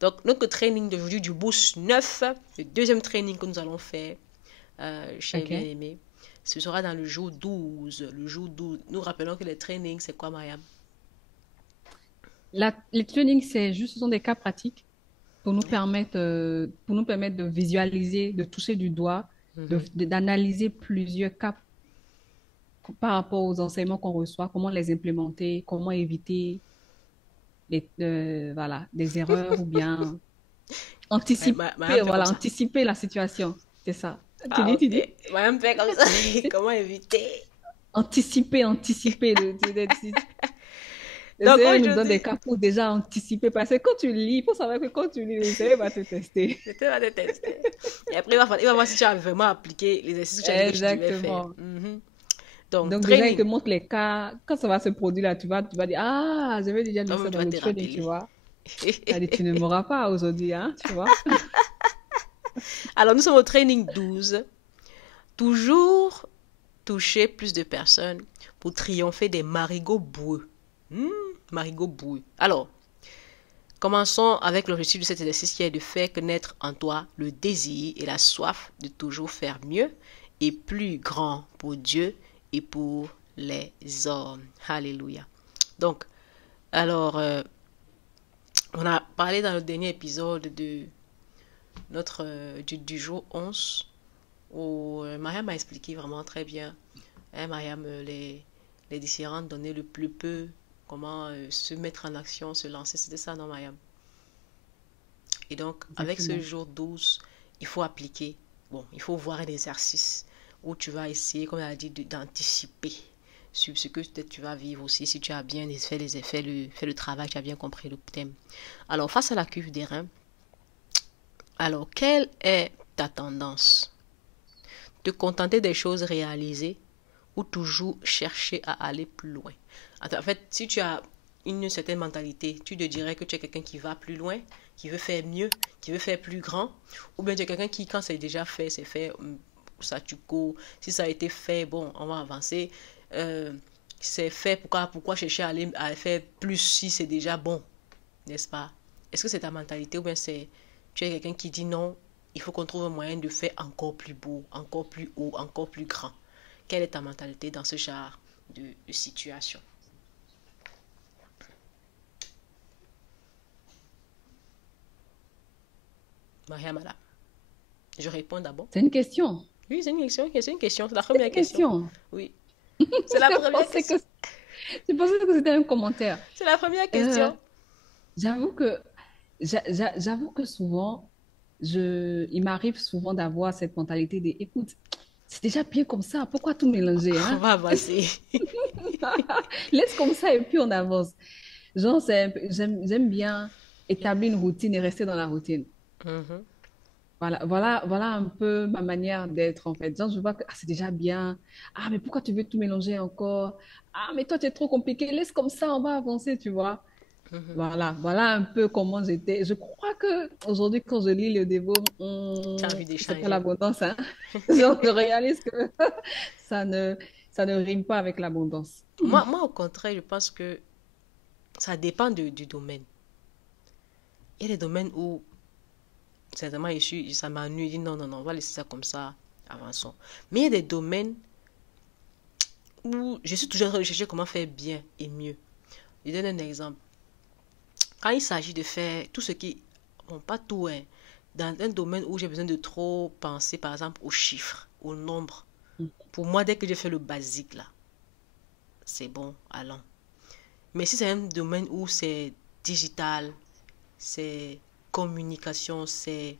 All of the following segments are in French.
Donc, notre training d'aujourd'hui du Boost 9, le deuxième training que nous allons faire, chers Ok. bien-aimés, ce sera dans le jour 12. Le jour 12. Nous rappelons que les trainings, c'est quoi, Mariam? Les trainings, ce sont des cas pratiques pour nous permettre de visualiser, de toucher du doigt, Mhm. d'analyser plusieurs cas par rapport aux enseignements qu'on reçoit, comment les implémenter, comment éviter voilà, des erreurs ou bien Ouais, Mariam fait comme voilà, ça. anticiper la situation. C'est ça. Ah, Tu dis? ok. Mariam fait comme ça. Comment éviter? Anticiper. Le Donc, CE nous donne des aujourd'hui, cas pour déjà anticiper. Parce que quand tu lis, il faut savoir que quand tu lis, le CE va te tester. je te vais te tester. Et après, il va voir si tu as vraiment appliqué l'exercice que tu as dit que tu devais faire. Exactement. Mhm. Donc, Donc déjà, il te training. montre les cas. Quand ça va se produire là, tu vas dire, ah, j'avais déjà lu Toi-même, ça tu dans vas le te training, tu rappeler. vois. C'est-à-dire, tu ne m'auras pas aujourd'hui, hein, tu vois. Alors, nous sommes au training 12. Toujours toucher plus de personnes pour triompher des marigots boueux. Hmm, marigots boueux. Alors, commençons avec l'objectif de cet exercice qui est de faire connaître en toi le désir et la soif de toujours faire mieux et plus grand pour Dieu et pour les hommes. Alléluia. Donc, alors, on a parlé dans le dernier épisode de du jour 11 où Mariam a expliqué vraiment très bien, hein, Mariam, les différentes données, le plus peu, comment se mettre en action, se lancer. C'était ça, non, Mariam? Et donc, avec ce Exactement. jour 12 il faut appliquer. Bon, il faut voir un exercice où tu vas essayer, comme elle a dit, d'anticiper sur ce que peut-être tu vas vivre aussi, si tu as bien fait les effets, fait le travail, tu as bien compris le thème. Alors, face à la cuve des reins, alors, quelle est ta tendance? Te contenter des choses réalisées ou toujours chercher à aller plus loin? En fait, si tu as une certaine mentalité, tu te dirais que tu es quelqu'un qui va plus loin, qui veut faire mieux, qui veut faire plus grand, ou bien tu es quelqu'un qui, quand c'est déjà fait, c'est fait, ça tu cours. Si ça a été fait, bon, on va avancer. Euh, c'est fait, pourquoi chercher à faire plus si c'est déjà bon, n'est-ce pas? Est-ce que c'est ta mentalité ou bien tu es quelqu'un qui dit non, il faut qu'on trouve un moyen de faire encore plus beau, encore plus haut, encore plus grand? Quelle est ta mentalité dans ce genre de situation? Maria Mala. Je réponds d'abord. C'est une question. Oui, c'est une question, c'est la C'est première une question. question. Oui, c'est la Je première pensais question. je pensais que c'était un commentaire. C'est la première Euh, question. j'avoue que, j'avoue que souvent, il m'arrive souvent d'avoir cette mentalité de, écoute, c'est déjà bien comme ça, pourquoi tout mélanger, On hein? va avancer. Laisse comme ça et puis on avance. Genre, j'aime bien établir une routine et rester dans la routine. Mhm. Voilà un peu ma manière d'être en fait. Genre, je vois que ah, c'est déjà bien. Ah, mais pourquoi tu veux tout mélanger encore? Ah, mais toi, tu es trop compliqué. Laisse comme ça, on va avancer, tu vois. Mhm. Voilà un peu comment j'étais. Je crois que aujourd'hui, quand je lis le Dévo, Tu as envie c'est pas d'échanger. l'abondance, hein. Genre, je réalise que ça ne, ça ne rime pas avec l'abondance. Au contraire, je pense que ça dépend du domaine. Il y a des domaines où, certainement, ça m'ennuie. Je dis non, non, non, on va laisser ça comme ça, avançons. Mais il y a des domaines où je suis toujours en train de chercher comment faire bien et mieux. Je donne un exemple. Quand il s'agit de faire tout ce qui, bon, pas tout, hein, dans un domaine où j'ai besoin de trop penser, par exemple, aux chiffres, aux nombres. Pour moi, dès que j'ai fait le basique, là, c'est bon, allons. Mais si c'est un domaine où c'est digital, c'est communication, c'est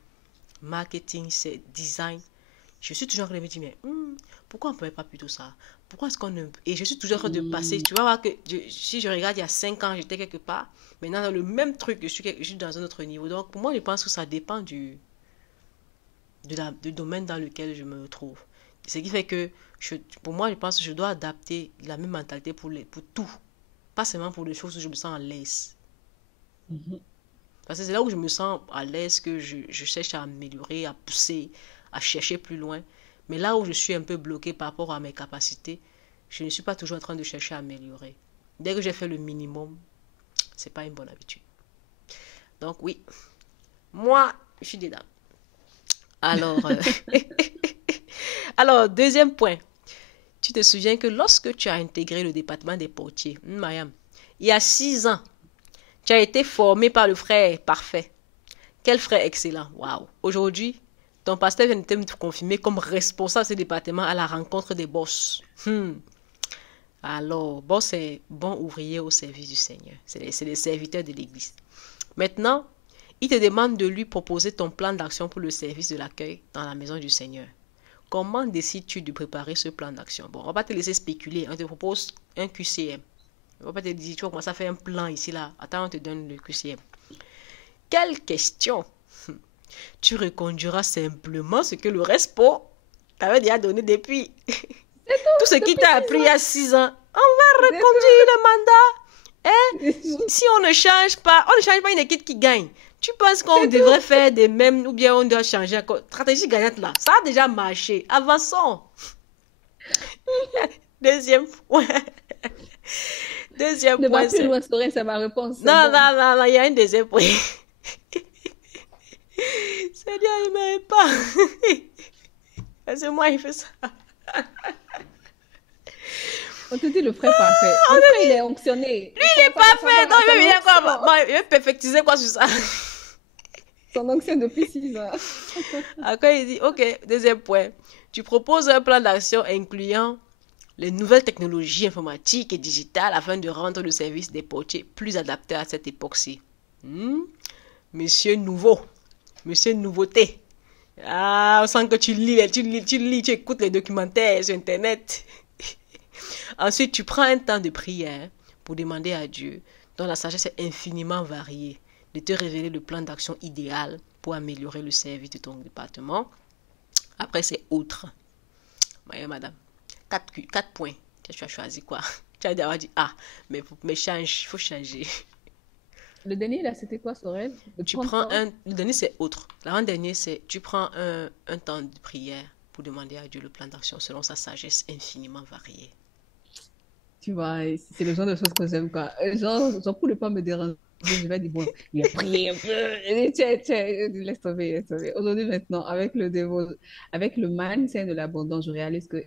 marketing, c'est design, je suis toujours en train de me dire, mais pourquoi on ne ferait pas plutôt ça? Pourquoi est-ce qu'on ne... Et je suis toujours en train de passer. Hmm. Tu vas voir que si je regarde il y a 5 ans, j'étais quelque part. Maintenant, dans le même truc, je suis dans un autre niveau. Donc, pour moi, je pense que ça dépend du domaine dans lequel je me trouve. Ce qui fait que, pour moi, je pense que je dois adapter la même mentalité pour tout. Pas seulement pour les choses où je me sens à l'aise. Mhm. Parce que c'est là où je me sens à l'aise que je cherche à améliorer, à pousser, à chercher plus loin. Mais là où je suis un peu bloqué par rapport à mes capacités, je ne suis pas toujours en train de chercher à améliorer. Dès que j'ai fait le minimum, c'est pas une bonne habitude. Donc oui, Moi, je suis dedans. Alors, alors, deuxième point. Tu te souviens que lorsque tu as intégré le département des portiers, Mayam, il y a 6 ans, tu as été formé par le frère parfait. Quel frère excellent. Waouh. Aujourd'hui, ton pasteur vient de te confirmer comme responsable de ce département à la rencontre des boss. Alors, boss, c'est bon ouvrier au service du Seigneur. C'est les serviteurs de l'Église. Maintenant, il te demande de lui proposer ton plan d'action pour le service de l'accueil dans la maison du Seigneur. Comment décides-tu de préparer ce plan d'action? Bon, on va pas te laisser spéculer. On te propose un QCM. On va pas te dire, tu vas commencer à faire un plan ici, là. Attends, on te donne le QCM. Quelle question? Tu reconduiras simplement ce que le respo t'avait déjà donné depuis. Tout ce qui t'a appris il y a 6 ans. On va reconduire le mandat. Si on ne change pas une équipe qui gagne. Tu penses qu'on devrait faire des mêmes ou bien on doit changer encore? Stratégie gagnante là, ça a déjà marché. Avançons. Deuxième point. Deuxième Ne point. va plus loin, c'est ma réponse. Non, non, il y a un deuxième point. Seigneur, il ne m'aime pas. C'est moi qui fais ça. On te dit le frère parfait. Le frère, il est onctionné. Lui, il est parfait. Donc, il veut quoi? Il veut perfectiser quoi sur ça? Son onction depuis 6 ans. Après, il dit, ok, deuxième point. Tu proposes un plan d'action incluant les nouvelles technologies informatiques et digitales afin de rendre le service des portiers plus adapté à cette époque-ci. Monsieur Nouveau. Monsieur Nouveauté. Ah, on sent que tu lis, tu écoutes les documentaires sur Internet. Ensuite, tu prends un temps de prière pour demander à Dieu, dont la sagesse est infiniment variée, de te révéler le plan d'action idéal pour améliorer le service de ton département. Après, c'est autre. Oui, madame. 4 points. Tu as choisi quoi? Tu as d'abord dit, mais change, il faut changer. Le dernier, là, c'était quoi, Sorel? Le dernier, c'est autre. L'avant-dernier, c'est tu prends un temps de prière pour demander à Dieu le plan d'action selon sa sagesse infiniment variée. Tu vois, c'est le genre de choses que j'aime, quoi. Genre pour ne pas me déranger, je vais dire, bon, il a prié un peu. Tiens, laisse tomber, laisse tomber. Aujourd'hui, maintenant, avec le mindset de l'abondance, je réalise que,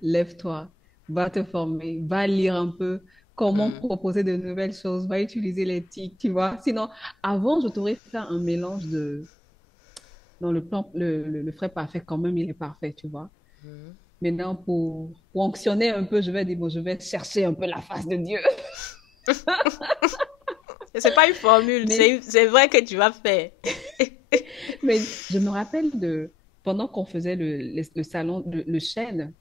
lève-toi, va te former, va lire un peu comment proposer de nouvelles choses, va utiliser les TIC, tu vois. Sinon, avant, je t'aurais fait un mélange de... Non, le plan, le frère parfait, quand même, il est parfait, tu vois. Maintenant, pour fonctionner un peu, je vais dire, bon, je vais chercher un peu la face de Dieu. C'est pas une formule, c'est vrai que tu vas faire. Mais je me rappelle pendant qu'on faisait le salon, le chêne,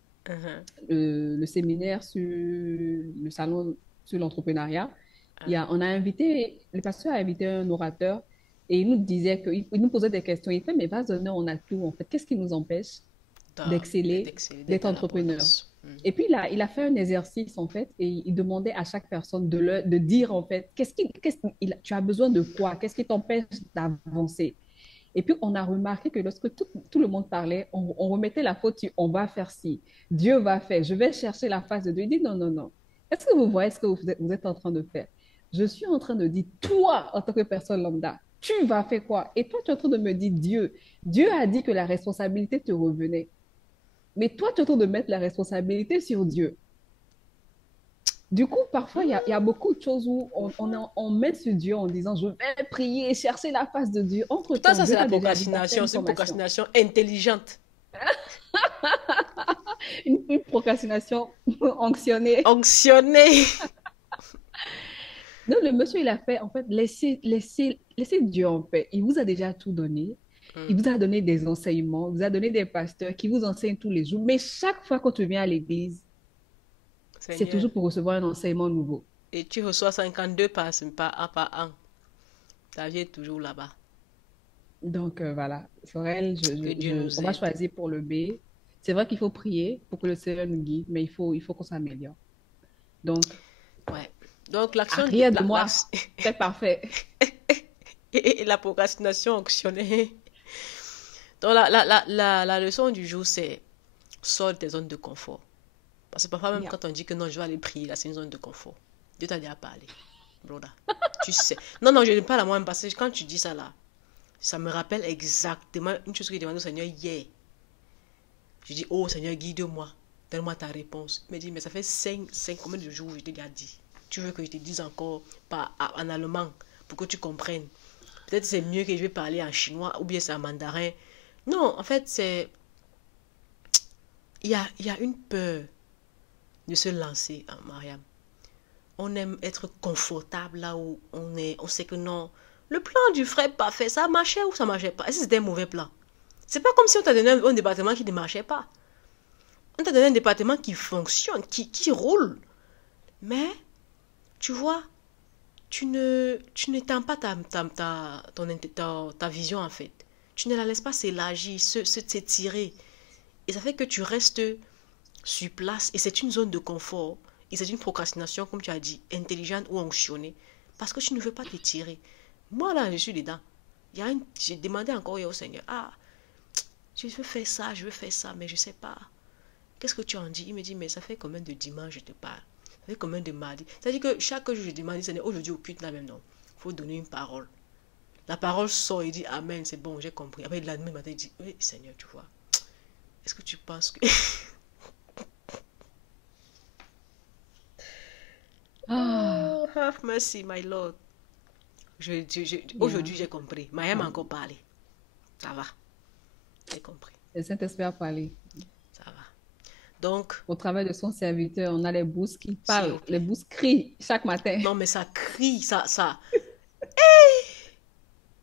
le séminaire sur le salon sur l'entrepreneuriat, le pasteur a invité un orateur et il nous disait il nous posait des questions. Il fait, mais base d'honneur, on a tout, en fait. Qu'est-ce qui nous empêche d'exceller, d'être entrepreneur? Et puis il a fait un exercice en fait et il demandait à chaque personne de dire en fait tu as besoin de quoi, qu'est-ce qui t'empêche d'avancer. Et puis on a remarqué que lorsque tout le monde parlait, on remettait la faute sur on va faire ci, Dieu va faire, je vais chercher la face de Dieu. Il dit non, non, non. Est-ce que vous voyez ce que vous êtes en train de faire? Je suis en train de dire, toi, en tant que personne lambda, tu vas faire quoi? Et toi, tu es en train de me dire Dieu. Dieu a dit que la responsabilité te revenait. Mais toi, tu es en train de mettre la responsabilité sur Dieu. Du coup, parfois, il y a beaucoup de choses où on met sur Dieu en disant, je vais prier, chercher la face de Dieu. Pourtant, ça, c'est la procrastination. C'est une procrastination intelligente. une procrastination onctionnée. Onctionnée. Non, le monsieur, il a fait, en fait, laissez Dieu en paix. Il vous a déjà tout donné. Il vous a donné des enseignements, il vous a donné des pasteurs qui vous enseignent tous les jours. Mais chaque fois que tu viens à l'église, c'est toujours pour recevoir un enseignement nouveau. Et tu reçois 52 par an. Ta vie est toujours là-bas. Donc voilà, Sorel, on va choisir pour le B. C'est vrai qu'il faut prier pour que le Seigneur nous guide, mais il faut qu'on s'améliore. Donc, ouais. Donc l'action de moi, c'est parfait. Et la procrastination onctionnée. Donc la leçon du jour, c'est sors de tes zones de confort. Parce que parfois même quand on dit que non, je vais aller prier, là c'est une zone de confort. Dieu t'a déjà parlé. Broda, tu sais. Non, je ne parle à moi-même parce que quand tu dis ça là, Ça me rappelle exactement une chose que j'ai demandé au Seigneur hier. Je dis, oh Seigneur, guide-moi. Donne-moi ta réponse. Il me dit, mais ça fait 5 combien de jours je t'ai déjà dit. Tu veux que je te dise encore en allemand pour que tu comprennes. Peut-être c'est mieux que je vais parler en chinois ou bien c'est en mandarin. Non, en fait, il y a une peur de se lancer en Mariam. On aime être confortable là où on est. On sait que non. Le plan du frère parfait, ça marchait ou ça marchait pas? Est-ce que c'était un mauvais plan? C'est pas comme si on t'a donné un département qui ne marchait pas. On t'a donné un département qui fonctionne, qui roule. Mais, tu vois, tu n'étends pas ta vision en fait. Tu ne la laisses pas s'élargir, s'étirer. Et ça fait que tu restes sur place et c'est une zone de confort. Et c'est une procrastination, comme tu as dit, intelligente ou onctionnée. Parce que tu ne veux pas t'étirer. Moi là, je suis dedans. J'ai demandé encore hier au Seigneur, ah, je veux faire ça, mais je ne sais pas. Qu'est-ce que tu en dis? Il me dit, mais ça fait combien de dimanche je te parle? Ça fait combien de mardi? C'est-à-dire que chaque jour je demande, c'est aujourd'hui au culte là même, non. Il faut donner une parole. La parole sort, il dit Amen, c'est bon, j'ai compris. Après, le lendemain matin, il dit, oui, Seigneur, tu vois, est-ce que tu penses que... Oh, have mercy, my Lord. Aujourd'hui, j'ai compris. Maya m'a encore parlé. Ça va. J'ai compris. Le Saint-Esprit a parlé. Ça va. Donc... Au travail de son serviteur, on a les bousses qui parlent. Les bousses crient chaque matin. Non, mais ça crie, ça... Hey!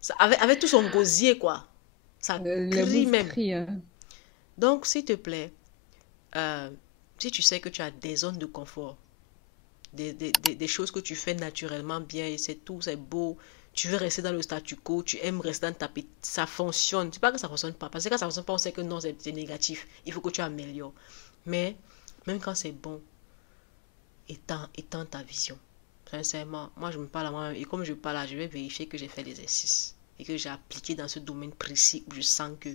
Ça avec tout son gosier, quoi. Ça crie même. Crient, hein. Donc, s'il te plaît, si tu sais que tu as des zones de confort, des choses que tu fais naturellement bien et c'est tout, c'est beau, tu veux rester dans le statu quo, tu aimes rester dans ta petite... Ça fonctionne. C'est pas que ça fonctionne pas. Parce que quand ça fonctionne pas, on sait que non, c'est négatif. Il faut que tu améliores. Mais, même quand c'est bon, étends ta vision. Sincèrement, moi je me parle à moi-même. Et comme je parle là, je vais vérifier que j'ai fait l'exercice. Et que j'ai appliqué dans ce domaine précis où je sens que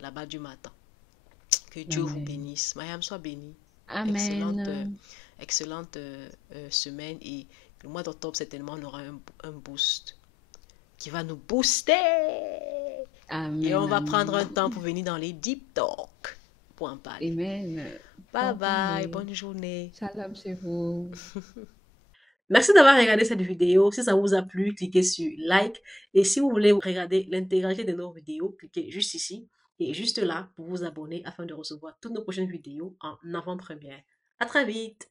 là-bas Dieu m'attend. Que Dieu vous bénisse. Mariam, sois bénie. Amen. Excellente semaine. Et le mois d'octobre, certainement, on aura un boost qui va nous booster. Amen. Et on va prendre un temps pour venir dans les deep talk pour en parler. Amen. Bye bye. Bonne journée. Shalom chez vous. Merci d'avoir regardé cette vidéo. Si ça vous a plu, cliquez sur like. Et si vous voulez regarder l'intégralité de nos vidéos, cliquez juste ici et juste là pour vous abonner afin de recevoir toutes nos prochaines vidéos en avant-première. À très vite!